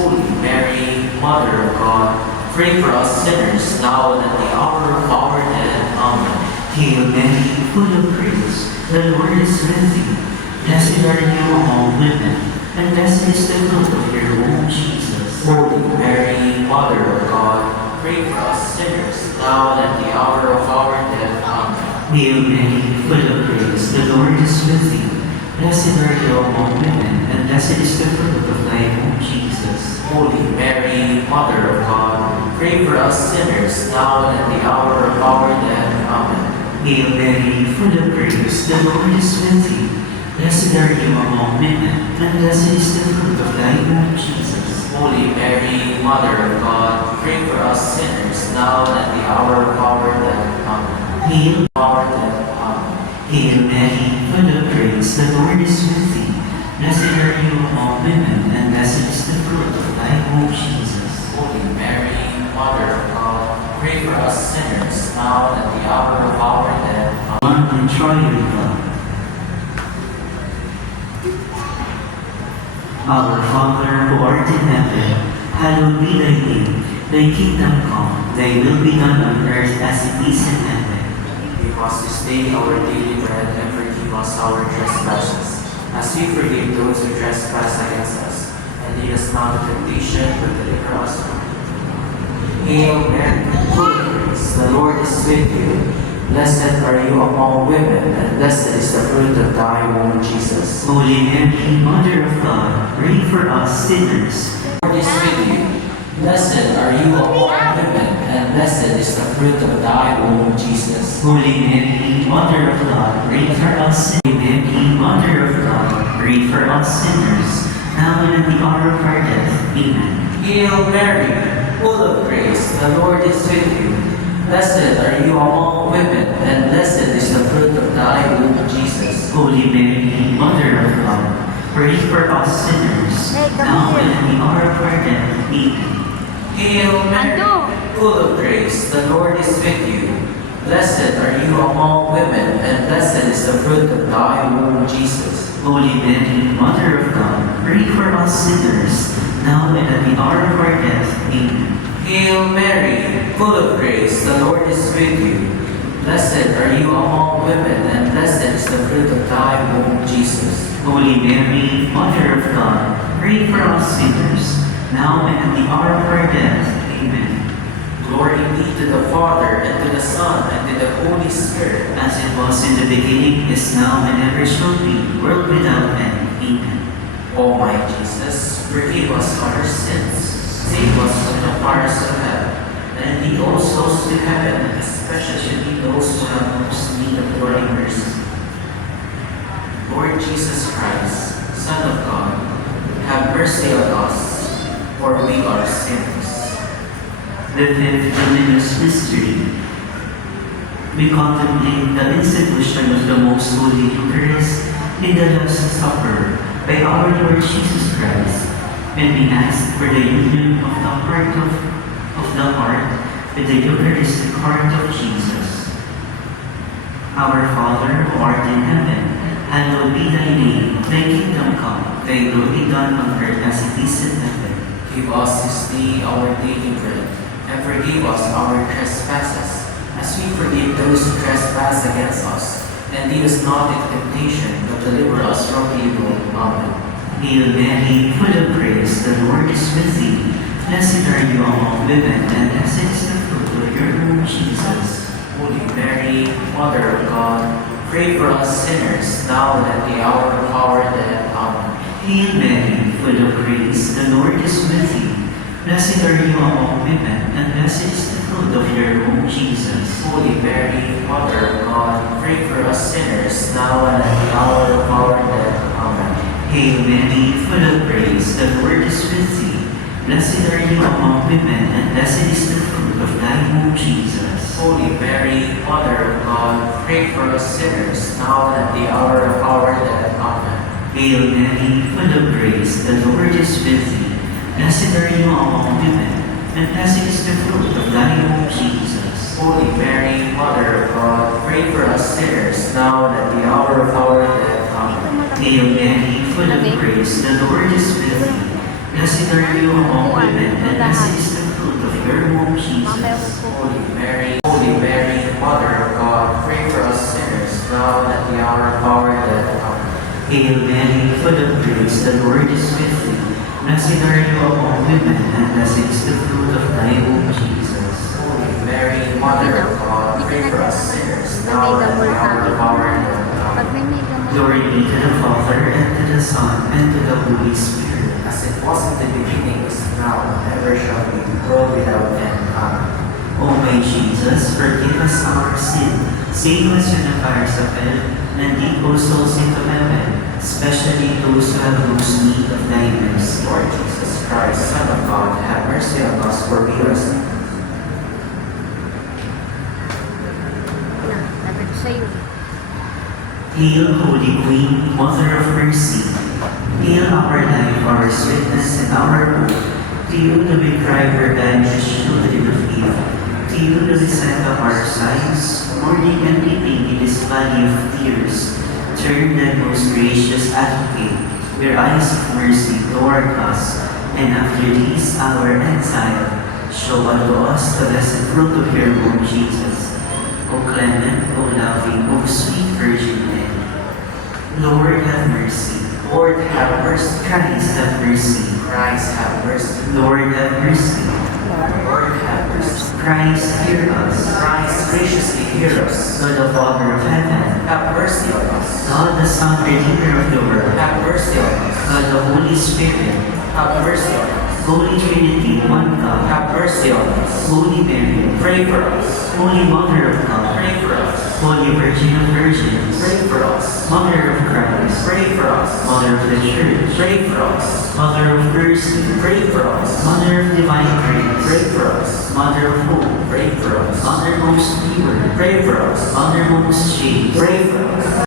Holy Mary, Mother of God, pray for us sinners now and at the hour of our death. Amen. Hail Mary, full of grace, the Lord is with thee. Blessed are you among women, and blessed is the fruit of your womb, Jesus. Holy Mary, Mother of God, pray for us sinners now and at the hour of our death. Amen. Hail Mary, full of grace, the Lord is with thee. Blessed are you among women, and blessed is the fruit of thy womb, Jesus. Holy Mary, Mother of God, pray for us sinners now and at the hour of our death. Amen. Hail Mary, full of grace, the Lord is with thee. Blessed are you among women, and blessed is the fruit of thy womb, Jesus. Holy Mary, Mother of God, pray for us sinners now and at the hour of our death. Amen. Hail, Our death. Amen. Hail Mary, full of grace, the Lord is with thee. Blessed are you among women, and blessed is the fruit of thy womb, Jesus. Holy Mary, Mother of God, pray for us sinners now and at the hour of our death. Amen. One in triumph. Our Father, who art in heaven, hallowed be thy name. Thy kingdom come, thy will be done on earth as it is in heaven. Give us this day our daily bread, and forgive us our trespasses, as we forgive those who trespass against us. And lead us not into temptation, but deliver us from evil. Hail Mary, full of grace, the Lord is with you. Blessed are you among women, and blessed is the fruit of thy womb, Jesus. Holy Mary, Mother of God, pray for us sinners. The Lord is with you. Blessed are you among women, and blessed is the fruit of thy womb, Jesus. Holy Mary, Mother of God, pray for us sinners. Holy Mary, Mother of God, pray for us sinners, now and at the hour of our death. Amen. Hail Mary, full of grace, the Lord is with you. Blessed are you among women, and blessed is the fruit of thy womb, Jesus. Holy Mary, Mother of God, pray for us sinners, now and at the hour of our death. Amen. Hail Mary, full of grace, the Lord is with you. Blessed are you among women, and blessed is the fruit of thy womb, Jesus. Holy Mary, Mother of God, pray for us sinners, now and at the hour of our death. Amen. Hail Mary, full of grace, the Lord is with you. Blessed are you among women, and blessed is the fruit of thy womb, Jesus. Holy Mary, Mother of God, pray for us sinners, now and at the hour of our death. Amen. Glory be to the Father, and to the Son, and to the Holy Spirit. As it was in the beginning, is now, and ever shall be, world without end. Amen. O my Jesus, forgive us our sins, save us from the fires of hell, and lead all souls to heaven, especially those who have most need of your mercy. Lord Jesus Christ, Son of God, have mercy on us, for we are sinners. The fifth luminous mystery. We contemplate the institution of the Most Holy Eucharist in the Last Supper by our Lord Jesus Christ, and we ask for the union of the heart with the Eucharistic heart of Jesus. Our Father, who art in heaven, hallowed be thy name. Thy kingdom come, thy will be done on earth as it is in heaven. Give us this day our daily bread, and forgive us our trespasses, as we forgive those who trespass against us. And lead us not into temptation, but deliver us from evil. Amen. Hail Mary, full of grace, the Lord is with thee. Blessed are you among women, and blessed is the fruit of your womb, Jesus. Holy Mary, Mother of God, pray for us sinners, now and at the hour of our death. Amen. Hail Mary, full of grace, the Lord is with thee. Blessed are you among women, and blessed is the fruit of your womb, Jesus. Holy Mary, Mother of God, pray for us sinners, now and at the hour of our death. Amen. Hail Mary, full of grace, the Lord is with thee. Blessed are you among women, and blessed is the fruit of thy womb, Jesus. Holy Mary, Mother of God, pray for us sinners, now and at the hour of our death. Amen. Hail Mary, full of grace, the Lord is with thee. Blessed are you among women, and blessed is the fruit of thy womb, Jesus. Holy Mary, Mother of God, pray for us sinners, now and at the hour of our death. Amen. Hail Mary, full of grace, the Lord is with thee. Blessed Blessed are you among women, and blessed is the fruit of your womb, Mamaya Jesus. po. Holy Mary, Mother of God, pray for us sinners, now and at the hour of our death. Amen. Hail Mary, full of grace, the Lord is with thee. Blessed are you among women, and blessed is the fruit of thy womb, Jesus. Holy Mary, Mother of God, pray for us sinners, now and at the hour of our death. Pag Amen. may mega mo. Glory be to the Father, and to the Son, and to the Holy Spirit. As it was in the beginning, is now, and ever shall be, world without end. Amen. O my Jesus, forgive us our sin, save us from the fires of hell, and lead all souls into heaven, especially those who have most need of thy mercy. Lord Jesus Christ, Son of God, have mercy on us, for we are sinners. Na, lapit ko sa'yo. Hail, Holy Queen, Mother of Mercy. Hail our life, our sweetness, and our hope. To you do we cry, rebellious children of Eve. To you do we send up our sighs, mourning and weeping in this valley of tears. Turn then, most gracious Advocate, your eyes of mercy toward us, and after this our exile, show unto us the blessed fruit of your womb, Jesus. O clement, O loving, O sweet Virgin Mary. Lord, have mercy. Lord, have mercy. Christ, have mercy. Christ, have mercy. Lord, have mercy. Lord, have mercy. Christ, hear us. Christ, graciously hear us. God the Father of heaven, Have mercy on us. God the Son, Redeemer of the world, Have mercy on us. God the Holy Spirit, Have mercy on us. Holy Trinity, one God, Have mercy on us. Holy Mary, Pray for us. Holy Mother of God, Pray for us. Holy Virgin of Virgins, Pray for us. Mother of Christ, Pray for us. Mother of the Church, Pray for us. Mother of mercy, Pray for us. Mother of divine grace, Pray for us. Mother of hope, Pray for us. Mother most pure, Pray for us. Mother most chaste, Pray for us.